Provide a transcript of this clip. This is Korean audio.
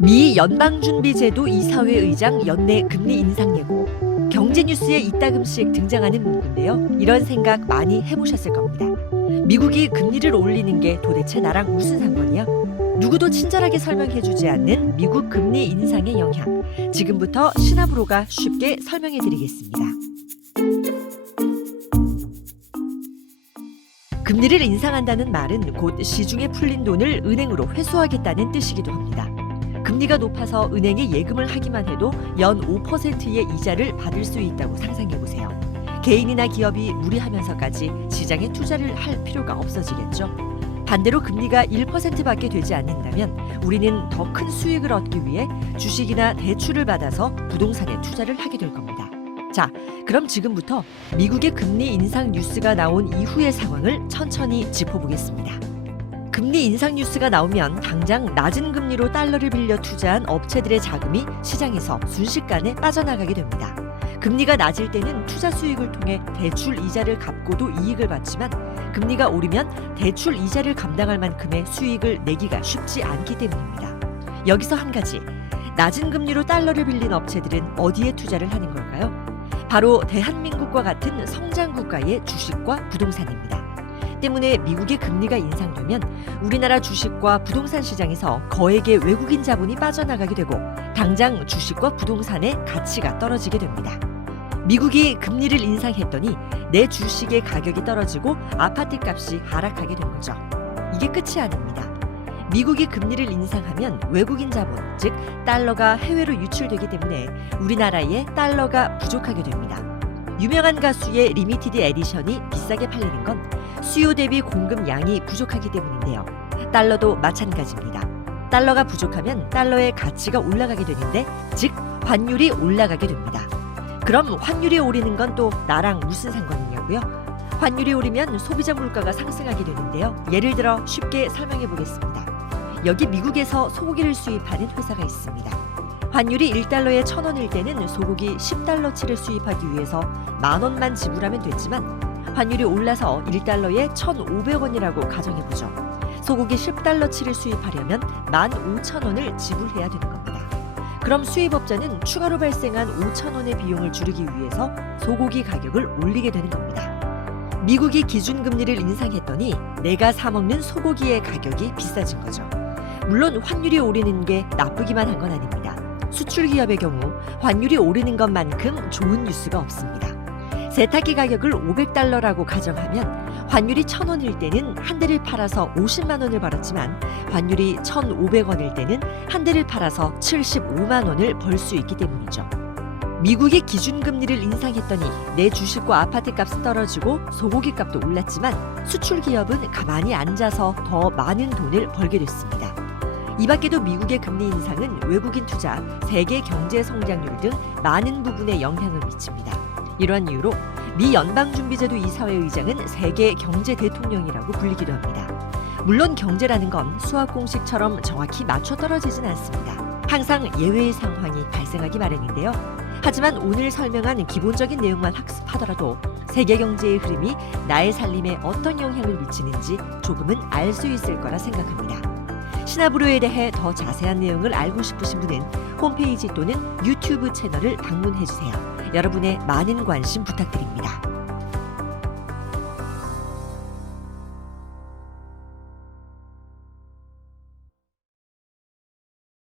미 연방준비제도 이사회 의장 연내 금리 인상 예고. 경제뉴스에 이따금씩 등장하는 문구인데요. 이런 생각 많이 해보셨을 겁니다. 미국이 금리를 올리는 게 도대체 나랑 무슨 상관이야? 누구도 친절하게 설명해주지 않는 미국 금리 인상의 영향. 지금부터 신하브로가 쉽게 설명해드리겠습니다. 금리를 인상한다는 말은 곧 시중에 풀린 돈을 은행으로 회수하겠다는 뜻이기도 합니다. 금리가 높아서 은행에 예금을 하기만 해도 연 5%의 이자를 받을 수 있다고 상상해보세요. 개인이나 기업이 무리하면서까지 시장에 투자를 할 필요가 없어지겠죠. 반대로 금리가 1%밖에 되지 않는다면 우리는 더 큰 수익을 얻기 위해 주식이나 대출을 받아서 부동산에 투자를 하게 될 겁니다. 자, 그럼 지금부터 미국의 금리 인상 뉴스가 나온 이후의 상황을 천천히 짚어보겠습니다. 금리 인상 뉴스가 나오면 당장 낮은 금리로 달러를 빌려 투자한 업체들의 자금이 시장에서 순식간에 빠져나가게 됩니다. 금리가 낮을 때는 투자 수익을 통해 대출 이자를 갚고도 이익을 받지만 금리가 오르면 대출 이자를 감당할 만큼의 수익을 내기가 쉽지 않기 때문입니다. 여기서 한 가지, 낮은 금리로 달러를 빌린 업체들은 어디에 투자를 하는 걸까요? 바로 대한민국과 같은 성장 국가의 주식과 부동산입니다. 때문에 미국의 금리가 인상되면 우리나라 주식과 부동산 시장에서 거액의 외국인 자본이 빠져나가게 되고 당장 주식과 부동산의 가치가 떨어지게 됩니다. 미국이 금리를 인상했더니 내 주식의 가격이 떨어지고 아파트 값이 하락하게 된 거죠. 이게 끝이 아닙니다. 미국이 금리를 인상하면 외국인 자본, 즉 달러가 해외로 유출되기 때문에 우리나라에 달러가 부족하게 됩니다. 유명한 가수의 리미티드 에디션이 비싸게 팔리는 건 수요 대비 공급 양이 부족하기 때문인데요. 달러도 마찬가지입니다. 달러가 부족하면 달러의 가치가 올라가게 되는데, 즉 환율이 올라가게 됩니다. 그럼 환율이 오르는 건 또 나랑 무슨 상관이냐고요? 환율이 오르면 소비자 물가가 상승하게 되는데요. 예를 들어 쉽게 설명해 보겠습니다. 여기 미국에서 소고기를 수입하는 회사가 있습니다. 환율이 1달러에 1,000원일 때는 소고기 10달러치를 수입하기 위해서 10,000원만 지불하면 됐지만 환율이 올라서 1달러에 1,500원이라고 가정해보죠. 소고기 10달러치를 수입하려면 15,000원을 지불해야 되는 겁니다. 그럼 수입업자는 추가로 발생한 5,000원의 비용을 줄이기 위해서 소고기 가격을 올리게 되는 겁니다. 미국이 기준금리를 인상했더니 내가 사먹는 소고기의 가격이 비싸진 거죠. 물론 환율이 오르는 게 나쁘기만 한 건 아닙니다. 수출 기업의 경우 환율이 오르는 것만큼 좋은 뉴스가 없습니다. 세탁기 가격을 500달러라고 가정하면 환율이 1,000원일 때는 한 대를 팔아서 50만 원을 벌었지만 환율이 1,500원일 때는 한 대를 팔아서 75만 원을 벌 수 있기 때문이죠. 미국이 기준금리를 인상했더니 내 주식과 아파트 값이 떨어지고 소고기 값도 올랐지만 수출 기업은 가만히 앉아서 더 많은 돈을 벌게 됐습니다. 이 밖에도 미국의 금리 인상은 외국인 투자, 세계 경제 성장률 등 많은 부분에 영향을 미칩니다. 이러한 이유로 미 연방준비제도 이사회 의장은 세계 경제 대통령이라고 불리기도 합니다. 물론 경제라는 건 수학 공식처럼 정확히 맞춰떨어지진 않습니다. 항상 예외의 상황이 발생하기 마련인데요. 하지만 오늘 설명한 기본적인 내용만 학습하더라도 세계 경제의 흐름이 나의 살림에 어떤 영향을 미치는지 조금은 알 수 있을 거라 생각합니다. 신하브로에 대해 더 자세한 내용을 알고 싶으신 분은 홈페이지 또는 유튜브 채널을 방문해주세요. 여러분의 많은 관심 부탁드립니다.